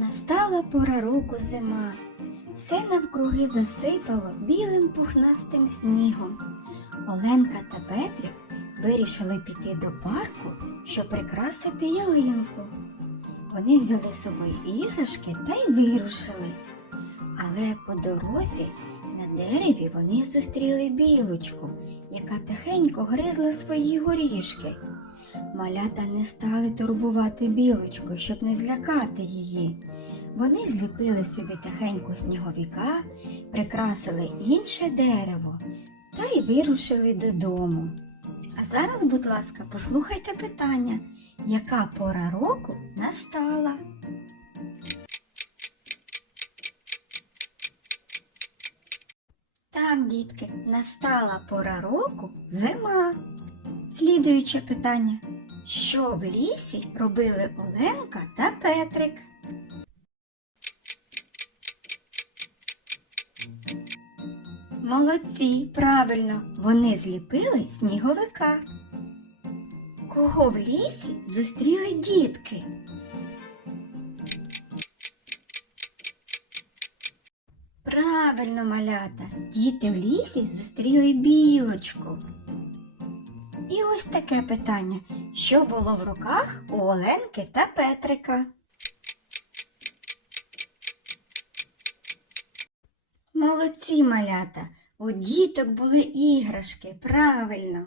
Настала пора року зима. Все навкруги засипало білим пухнастим снігом. Оленка та Петрик вирішили піти до парку, щоб прикрасити ялинку. Вони взяли з собою іграшки та й вирушили. Але по дорозі на дереві вони зустріли білочку, яка тихенько гризла свої горішки. Малята не стали турбувати білочку, щоб не злякати її. Вони зліпили собі тихенько сніговіка, прикрасили інше дерево та й вирушили додому. А зараз, будь ласка, послухайте питання, яка пора року настала? Так, дітки, настала пора року зима. Слідуюче питання. Що в лісі робили Оленка та Петрик? Молодці, правильно, вони зліпили сніговика. Кого в лісі зустріли дітки? Правильно, малята, діти в лісі зустріли білочку. І ось таке питання: що було в руках у Оленки та Петрика? Молодці малята, у діток були іграшки, правильно.